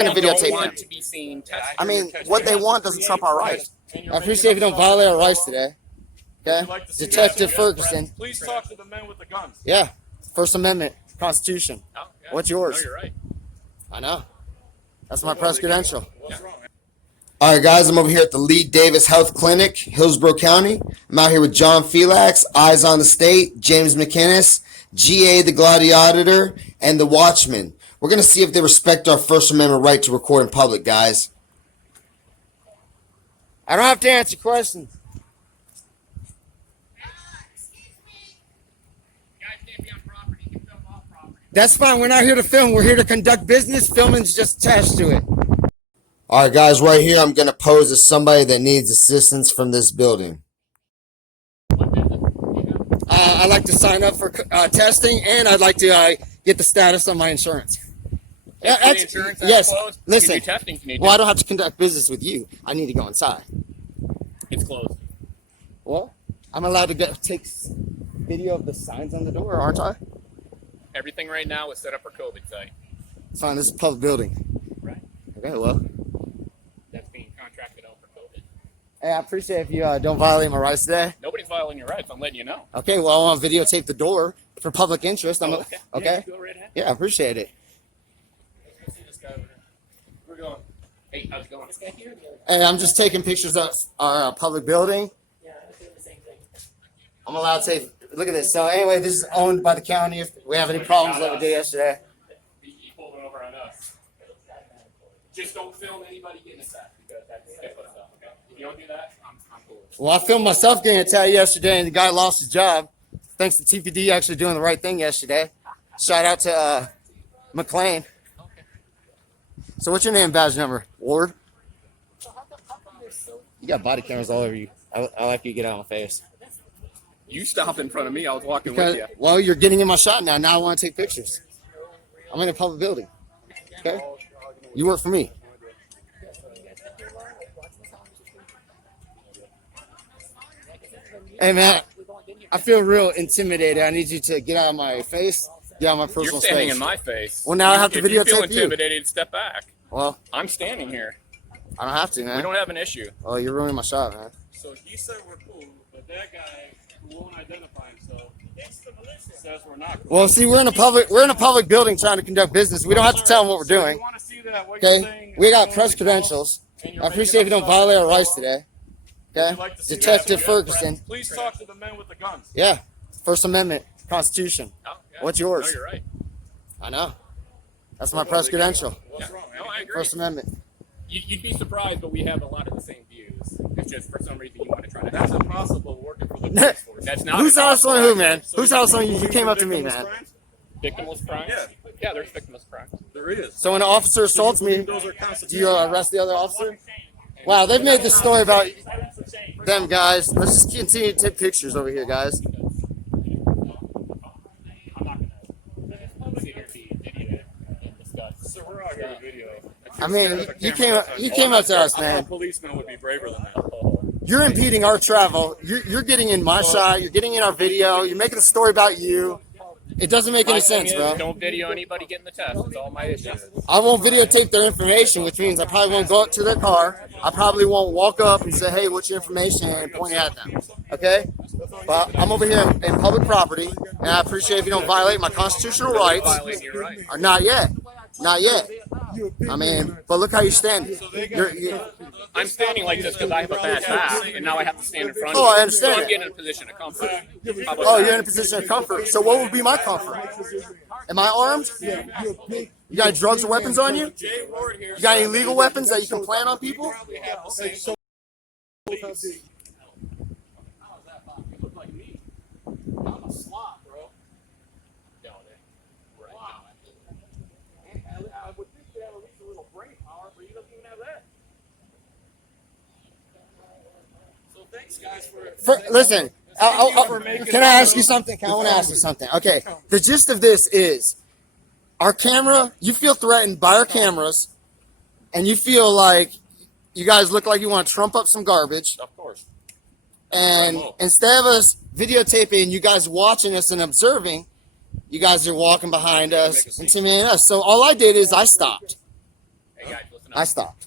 going to videotape them. To be seen testing. I mean, what they want doesn't stop our rights. I appreciate if you don't violate our rights today. Okay? Detective Ferguson. Please talk to the men with the guns. Yeah. First Amendment, Constitution. Oh, yeah. What's yours? No, you're right. I know. That's my press credential. What's wrong? All right, guys, I'm over here at the Lee Davis Health Clinic, Hillsborough County. I'm out here with John Felix, Eyes on the State, James McInnes, GA, the Gladiator, and the Watchman. We're going to see if they respect our First Amendment right to record in public, guys. I don't have to answer questions. That's fine. We're not here to film. We're here to conduct business. Filming's just attached to it. All right, guys, right here, I'm going to pose as somebody that needs assistance from this building. I'd like to sign up for testing, and I'd like to get the status on my insurance. Yes. Listen, well, I don't have to conduct business with you. I need to go inside. It's closed. Well, I'm allowed to take video of the signs on the door, aren't I? Everything right now is set up for COVID site. It's fine. This is a public building. Right. Okay, well. That's being contracted out for COVID. Hey, I appreciate if you don't violate my rights today. Nobody's violating your rights. I'm letting you know. Okay, well, I want to videotape the door for public interest. Okay. Okay? Yeah, go right ahead. Yeah, I appreciate it. Let's go see this guy over here. We're going. Hey, how's it going? This guy here? Hey, I'm just taking pictures of our public building. Yeah, I'm doing the same thing. I'm allowed to take. Look at this. So anyway, this is owned by the county. If we have any problems like we did yesterday. He pulled it over on us. Just don't film anybody getting attacked because that's HIPAA stuff. Okay? If you don't do that, I'm cool. Well, I filmed myself getting attacked yesterday, and the guy lost his job. Thanks to TPD actually doing the right thing yesterday. Shout out to McLean. Okay. So what's your name, badge number? Ward? You got body cameras all over you. I like you get out of my face. You stop in front of me. I was walking Because, with you. well, you're getting in my shot now. Now I want to take pictures. I'm in a public building. Okay? You work for me. Hey, man, I feel real intimidated. I need you to get out of my face, get out of my personal You're standing space. in my face. Well, now I have to If you feel videotape you. intimidated, step back. Well, I'm standing here. I don't have to, We man. don't have an issue. Oh, you're ruining my shot, man. So he said we're cool, but that guy who won't identify himself says we're not cool. Well, see, we're in a public building trying to conduct business. We don't have to tell them what we're doing. We want to see that. What you're Okay? saying We is got going press to go, credentials. and you're I appreciate if you making don't us violate our look rights like today. Would Okay? you like to see Detective that? Ferguson. Please talk to the men with the guns. Yeah. First Amendment, Constitution. Oh, yeah. What's yours? No, you're right. I know. That's my press credential. What's wrong? No, I agree. First Amendment. You'd be surprised, but we have a lot of the same views. It's just for some reason you want to try to. That's impossible working for the police force. That's not. Who's house on who, man? So Who's house on you? You came up to me, man. Victimless crimes? Yeah. Yeah, there's victimless crimes. There is. So when an officer assaults me, Those are do you constitutional. arrest the other officer? Wow, they've made this story about them, guys. Let's just continue to take pictures over here, guys. I'm not gonna sit here and be an idiot and discuss. So we're out here to video. I mean, you came up to us, I man. thought policemen would be braver than that. You're impeding our travel. You're getting in my shot. You're getting in our video. You're making a story about you. It doesn't make any sense, bro. Don't video anybody getting the test. That's all my issue. I won't videotape their information, which means I probably won't go up to their car. I probably won't walk up and say, hey, what's your information, and point it at them. Okay? But I'm over here in public property, and I appreciate if you don't violate my constitutional rights. Violating your rights. Or not yet. Not yet. I mean, but look how you're standing. You're I'm standing like this because I have a bad back, and now I have to stand in front of Oh, you. I understand. So I'm getting in a position of comfort. How about oh, that? you're in a position of comfort. So what would be my comfort? Am I armed? You got any drugs or weapons on you? Jay Ward here. You got any legal weapons that you can plant on people? Probably have the same police. How's that, Bob? You look like me. I'm a slot, bro. No, right. Wow. I would think you have at least a little brain power, but you don't even have that. So thanks, guys, Listen, can I ask you something? I want to ask you something. Okay, the gist of this is our camera, you feel threatened by our cameras, and you feel like you guys look like you want to trump up some garbage. Of course. And instead of us videotaping you guys watching us and observing, you guys are walking behind us, intimidating us. So all I did is I stopped. Hey, I stopped.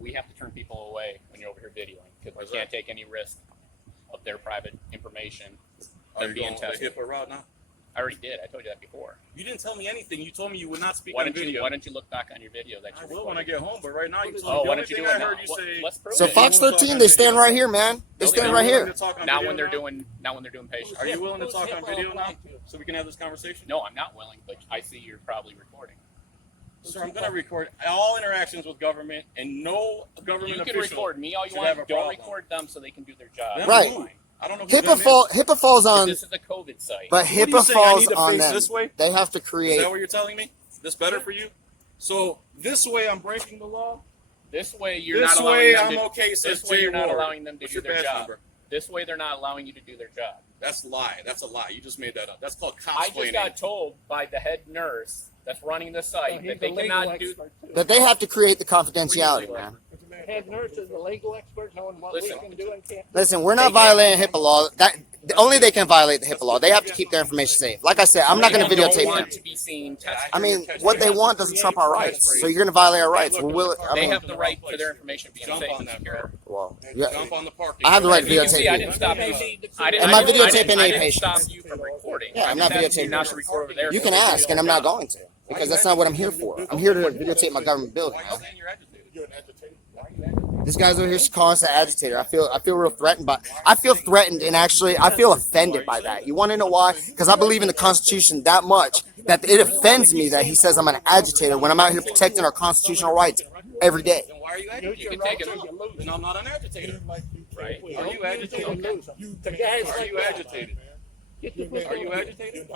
We have to turn people away when you're over here videoing because Why's we can't take any risk of their private information. Are Them you being going the tested. HIPAA route now? I already did. I told you that before. You didn't tell me anything. You told me you would not speak Why on don't video. Why don't you look back on your video that I you will when I recorded? get home, but right now you told me Oh, the why only don't you thing do I it now? heard you say. Let's prove So it. Fox 13, they stand right here, man. They No, stand they right don't. here. To talk on Now video when they're doing patients. Are you willing to talk on video now, so we can have this conversation? No, I'm not willing, but I see you're probably recording. Sir, I'm going to record all interactions with government, and no government You can official record me all you should have want. a Don't problem. record them so they can do their job. Them Right. who? I don't know who them HIPAA falls on, This is a COVID site. but What are you HIPAA saying? I falls need to on face them. this way? They have to is. Is create. that what you're telling me? This better for you? So this way I'm breaking the law. This way you're This not allowing way them I'm to. okay. Says This way you're Jay not Ward. allowing them to What's do your their badge job. number? This way they're not allowing you to do their job. That's a lie. That's a lie. You just made that up. That's called I just cosplaying. got told by the head nurse that's running the site that they cannot do. That they have to create the confidentiality, man. Head nurse is the legal expert knowing what Listen. we can do and can't. Listen, we're not violating HIPAA law. That only they can violate the HIPAA law. They have to keep their information safe. Like I said, I'm not going to They don't videotape want them. to be seen tested. I mean, what they want doesn't trump our rights. So you're going to violate our rights. We're willing. I They mean, have the right to their information being Jump safe on and that, secure. well, yeah. Jump on the parking. I have the right to You can see, videotape I you. didn't stop you. Am I videotaping any I didn't patients? stop you from recording. Yeah, I'm not just asking you videotaping. not to record over there. You can ask, and I'm not going to, because that's not what I'm here for. I'm here to videotape my government building. Why are you saying you're agitated? You're an agitator. This guy's over here calling us an agitator. I feel real threatened by. I feel threatened, and actually, I feel offended by that. You want to know why? Because I believe in the Constitution that much that it offends me that he says I'm an agitator when I'm out here protecting our constitutional rights every day. Then why are you agitated? You can take it. Then I'm not an agitator. Right. Are you agitated? The guys Are like you that. agitated? Are you agitated?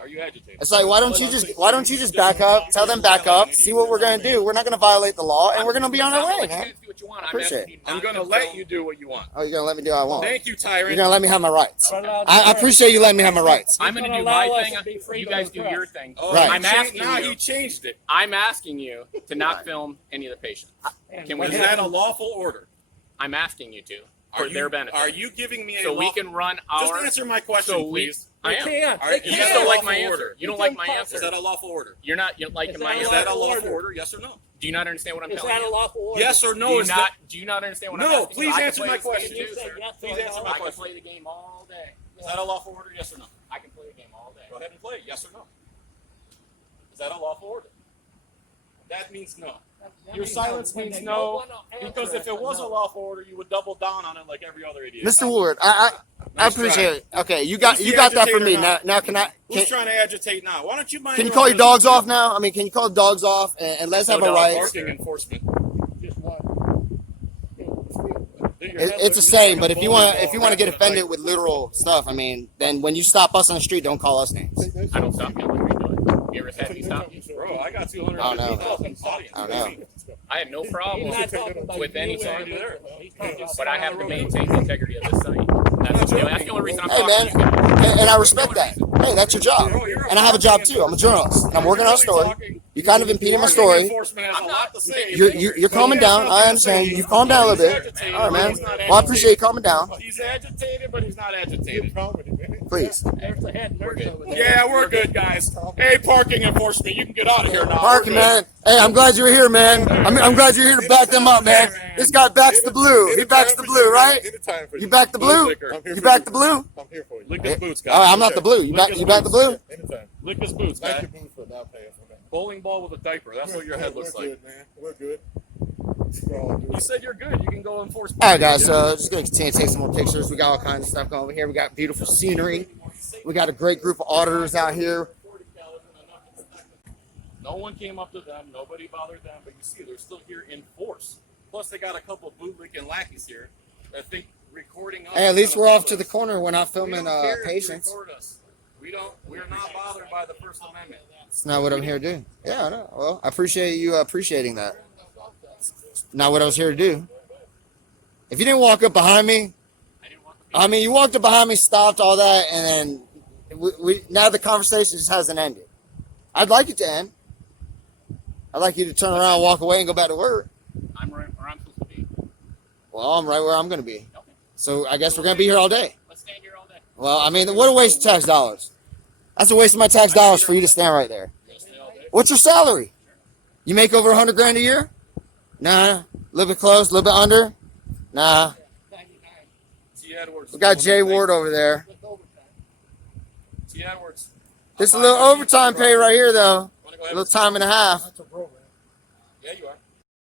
Are you agitated? It's like, why don't you just back up? Tell them back up. See what we're gonna do. We're not gonna violate the law, and we're gonna be on our way, man. Do what you want. Appreciate asking it. you I'm not gonna to let film. you do what you want. Oh, you're gonna let me do what I want. Thank you, You're tyrant. gonna let me have my rights. I appreciate you letting me have my rights. I'm going to do Allow my us thing. to be free You to guys do press. your thing. Oh, Right. I'm asking now you. he changed it. I'm asking you to not Right. film any of the patients. And Can what we? Is that a lawful order? I'm asking you to Are for you, their benefit. Are you giving me a so we lawful... can run Just our. answer my question, So we. please. I They am. can't. All They right, You is just that can't. don't like my lawful answer. order? You don't You like can my pause. answer. Is that a lawful order? You're not liking Is my that Is answer. that a lawful order? order? Yes or no? Do you not understand what I'm Is telling that a you? lawful order? Yes or Do no? you Is not? that... Do you not understand what I'm No, asking? please I can answer play my this game question. too, You said sir. yes Please or answer no. my I can question. play the game all day. Is that a lawful order? Yes or no? I can play the game all day. Go ahead and play it. Yes or no? Is that a lawful order? That means no. That Your means silence when means they no, don't wanna answer because if it was a no. lawful order, you would double down on it like every other idiot. Mr. Ward, I Nice appreciate it. Okay, you got Who's you the got that for agitator me. now? Now can I? Who's trying to agitate now? Why don't you mind Can you your call own your dogs business? off now? I mean, can you call the dogs off and let's have No a dog right? barking enforcement. Just one. It's the same, but if you want to get offended with literal stuff, I mean, then when you stop us on the street, don't call us names. I don't stop you. What are you doing? You ever had me stop you? Bro, I got I don't know. 250,000 audience. I don't know. I have no He's problem not talking about with you anything. and he's talking about But I have to maintain the integrity of this site. That's the only reason I'm Hey, talking man, to you guys. and I respect that. Hey, that's your job, and I have a job too. I'm a journalist, and I'm working on a story. You kind of impeding my story. Enforcement has a lot to say. You're calming down. I understand. You've calmed down a little bit. All right, man. Well, I appreciate you calming down. He's agitated, but he's not agitated. Please. There's the head nurse over there. Yeah, we're good, guys. Hey, parking enforcement, you can get out of here now. Parking, man. Hey, I'm glad you're here, man. I'm glad you're here to back them up, man. This guy backs the blue. He backs the blue, right? You back the blue? You back the blue? I'm here for you. Lick his boots, All right, guys. I'm not the blue. You back the blue? Anytime. Lick his boots, Thank guy. you, Booth, for not paying for that. Bowling ball with a diaper. That's what your head looks We're like. good, man. We're good. We're all good. You said you're good. You can go enforce. All right, guys. So just gonna continue to take some more pictures. We got all kinds of stuff going over here. We got beautiful scenery. We got a great group of auditors out here. No one came up to them. Nobody bothered them. But you see, they're still here in force. Plus, they got a couple bootlicking lackeys here. I think recording us. Hey, at is least gonna we're off bother to the us. corner. We're not We filming don't care if you patients. record us. We're not bothered by the First Amendment. It's not what I'm here to do. Yeah, I know. Well, I appreciate you appreciating that. Not what I was here to do. If you didn't walk up behind me, I mean, you walked up behind me, stopped all that, and then we now the conversation just hasn't ended. I'd like it to end. I'd like you to turn around, walk away, and go back to work. I'm right where I'm supposed to be. Well, I'm right where I'm going to be. Okay. So I guess we're going to be here all day. Let's stand here all day. Well, I mean, what a waste of tax dollars. That's a waste of my tax dollars for you to stand right there. You're gonna stay all day? What's your salary? You make over $100,000 a year? Nah. A little bit close, a little bit under? Nah. 99 T. Edwards. We got Jay Ward over there. with overtime. T. Edwards. This a little overtime pay right here, though. Wanna A go ahead little time and a half. That's a program. Yeah, you are.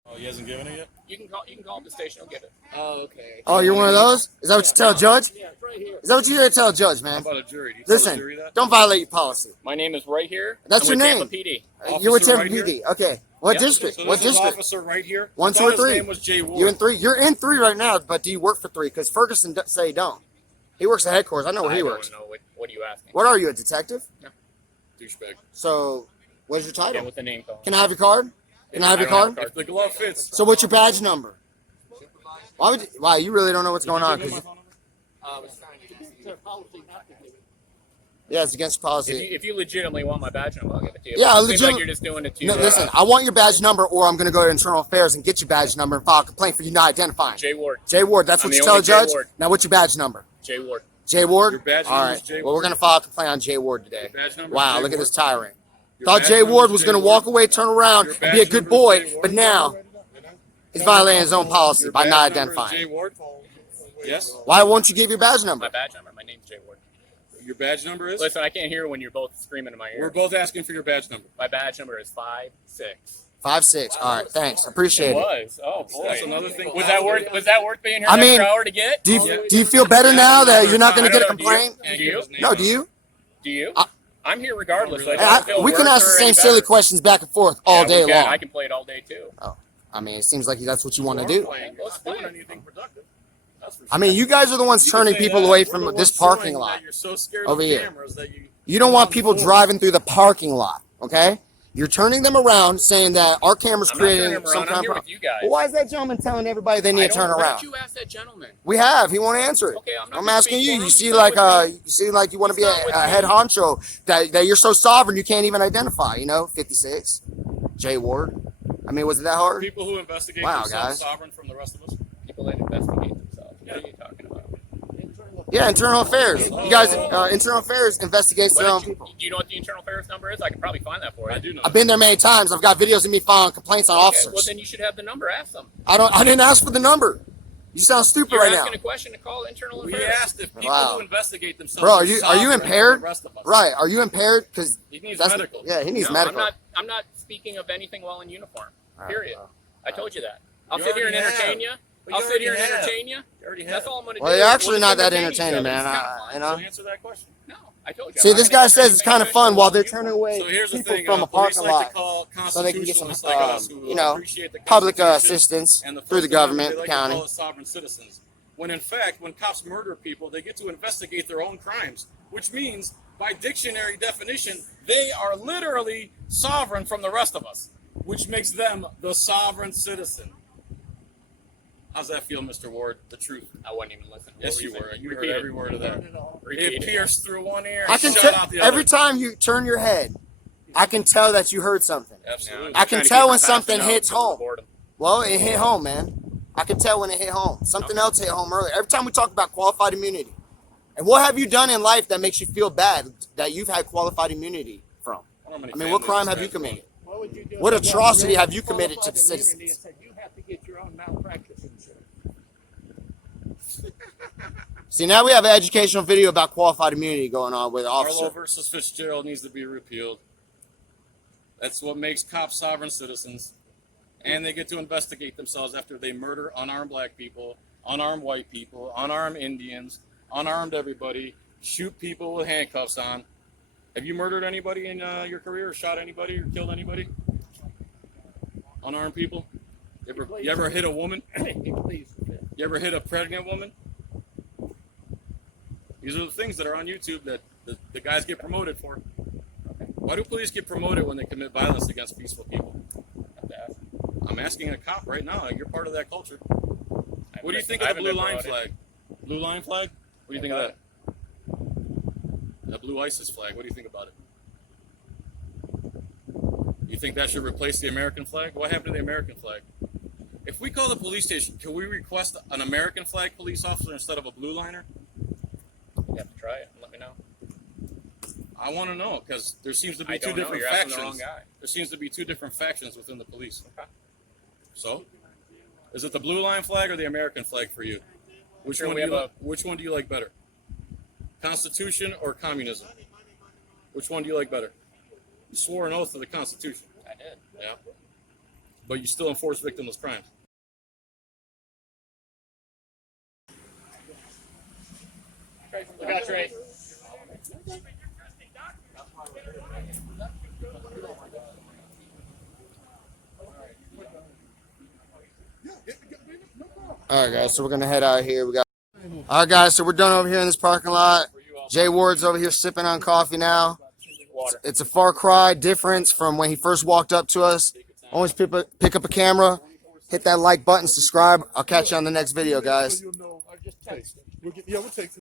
Oh, he hasn't given it yet? You can call up the station. I'll get it. Oh, okay. Oh, you're one of those? Is that what you tell a judge? Yeah, it's right here. Is that what you here to tell a judge, How man? about a jury? Do you tell the Listen, jury that? don't violate your policy. My name is right here. That's I'm your with name. Tampa PD. You're with Officer Tampa right PD. Okay. What Yep. district? So What this is district? officer right here. 1, I 2, thought or his 3? name was Jay Ward. You in 3? You're in 3 right now, but do you work for 3? Because Ferguson say you don't. He works at headquarters. I know where he works. I don't know. What are you asking? What are you, a detective? Douchebag. So, what is your Yeah, title? with the name call. Can I have your card? Can I have your I don't have card? If the glove fits. So, what's your badge number? Why would you, wow, you really don't know what's going on? Did you 'Cause give him my phone number? It's their policy not to give it. yeah, it's against policy. If you legitimately want my badge number, I'll give it to you. Yeah, It seems legit- like you're just doing it to. No, listen, I want your badge number, or I'm going to go to Internal Affairs and get your badge number and file a complaint for you not identifying. Jay Ward. Jay Ward, that's I'm what the you tell a only Jay judge? Ward. Now, what's your badge number? Jay Ward. Jay Ward? Your badge All number is right. Jay Well, we're Ward. going to file a complaint on Jay Ward today. Your badge number is Wow, Jay look at Ward. this tyrant. Your Thought badge Jay number Ward is was Jay going to Ward. walk away, turn around, Your and be a badge good number is boy, Jay Ward. but now he's violating his own policy Your by badge not number is identifying. Jay Ward. Yes. Why won't you give your badge number? My badge number. My name's Jay Ward. Your badge number is. Listen, I can't hear when you're both screaming in my We're ear. both asking for your badge number. My badge number is 56. 5'6". All right, thanks. Appreciate it. Was. Oh boy. That's another thing. Was that worth being here I an mean, extra hour to get? Do you feel better now that you're not going to get a I don't know, do you? complaint? Do you? No, do you? Do you? I- I'm here regardless. So I And don't feel we can worse ask the or same any silly better. questions back and forth all Yeah, we day can. long. I can play it all day too. I mean, it seems like that's what you want to do. Let's Not play doing it. anything productive. That's for I mean, you guys are the ones You can turning say people that. away We're from the this ones parking showing lot that you're so scared over of here. cameras that You don't want come people forward. driving through the parking lot, okay? You're turning them around, saying that our camera's I'm not turning creating them some around. I'm kind here of with you guys. Well, why is that gentleman telling everybody they need to turn Why around? don't you ask that gentleman? We have. He won't answer it. Okay, I'm not I'm gonna asking speak you. for You him. see, He's like not with me. you see, like you want to He's be not with a me. head honcho. That you're so sovereign you can't even identify. You know, 56, Jay Ward. I mean, was it that hard? People who investigate Wow, themselves guys. sovereign from the rest of us. People that investigate themselves. What are you talking about? Yeah, Internal Affairs. You guys, Internal Affairs investigates their own people. Do you know what the internal affairs number is? I can probably find that for you. I do know. I've been there many times. I've got videos of me filing complaints on Okay, officers. well, then you should have the number. Ask them. I didn't ask for the number. You sound stupid You're right now. asking a question to call internal We affairs. asked if people Wow. who investigate themselves. Bro, are you sovereign from impaired? The rest of us. Right? Are you impaired? Because He needs that's medical. yeah, he needs No, medical. I'm not speaking of anything while in uniform. All right, Period. well. I told you that. I'll You sit here and already entertain have. you. But I'll you sit here and already have. entertain you. You already have. That's all I'm going to Well, do. you're actually We'll not just that entertain each entertaining, other. man. It's kinda fun. You know. So answer that question. No, I told you. See, I'm this not gonna guy answer says it's anything kind of right fun now. while they're turning away So here's the people thing. from a police parking like lot to call so they can get some, constitutionalists like us who you know, appreciate the public Constitution assistance and the through the First Amendment, government, they the like to county. call us sovereign citizens. When in fact, when cops murder people, they get to investigate their own crimes, which means, by dictionary definition, they are literally sovereign from the rest of us, which makes them the sovereign citizen. How's that feel, Mr. Ward? The truth. I wasn't even listening. What Yes, were you saying? were. You Repeat heard it. every word of that. Repeat It it. pierced through one ear I and can shut tell out the every other. time you turn your head, I can tell that you heard something. Absolutely. I can Trying to tell keep when from something passing out hits because of home. boredom. Well, it hit home, man. I can tell when it hit home. Something else hit home earlier. Every time we talk about qualified immunity, and what have you done in life that makes you feel bad that you've had qualified immunity from? I don't know how I many mean, what families crime this have you guy's committed? What would you do? What if you atrocity got have you committed to the qualified immunity citizens? and said you have to get your own malpractice insurance? See, now we have an educational video about qualified immunity going on with Arlo officer. versus Fitzgerald needs to be repealed. That's what makes cops sovereign citizens. And they get to investigate themselves after they murder unarmed black people, unarmed white people, unarmed Indians, unarmed everybody, shoot people with handcuffs on. Have you murdered anybody in your career, or shot anybody, or killed anybody? Unarmed people? You ever hit a woman? Please. You ever hit a pregnant woman? These are the things that are on YouTube that the guys get promoted for. Why do police get promoted when they commit violence against peaceful people? I'm asking a cop right now. You're part of that culture. What do you think of the blue line flag? Blue line flag? What do you think of that? That blue ISIS flag. What do you think about it? You think that should replace the American flag? What happened to the American flag? If we call the police station, can we request an American flag police officer instead of a blue liner? You have to try it and let me know. I want to know because there seems to be I two don't know. different You're asking the factions. wrong guy. There seems to be two different factions within the police. Okay. So Is it the blue line flag or the American flag for you? Which Sure, one we do you have like? Which one do you like better? Constitution or communism? Which one do you like better? You swore an oath to the Constitution. I did. Yeah. But you still enforce victimless crimes. Look out, Trey. All right, guys. So we're gonna head out here. We got. All right, guys. So we're done over here in this parking lot. Jay Ward's over here sipping on coffee now. Water. It's a far cry difference from when he first walked up to us. Always pick up a camera, hit that like button, subscribe. I'll catch you on the next video, guys. So you'll know. Or just text. We'll take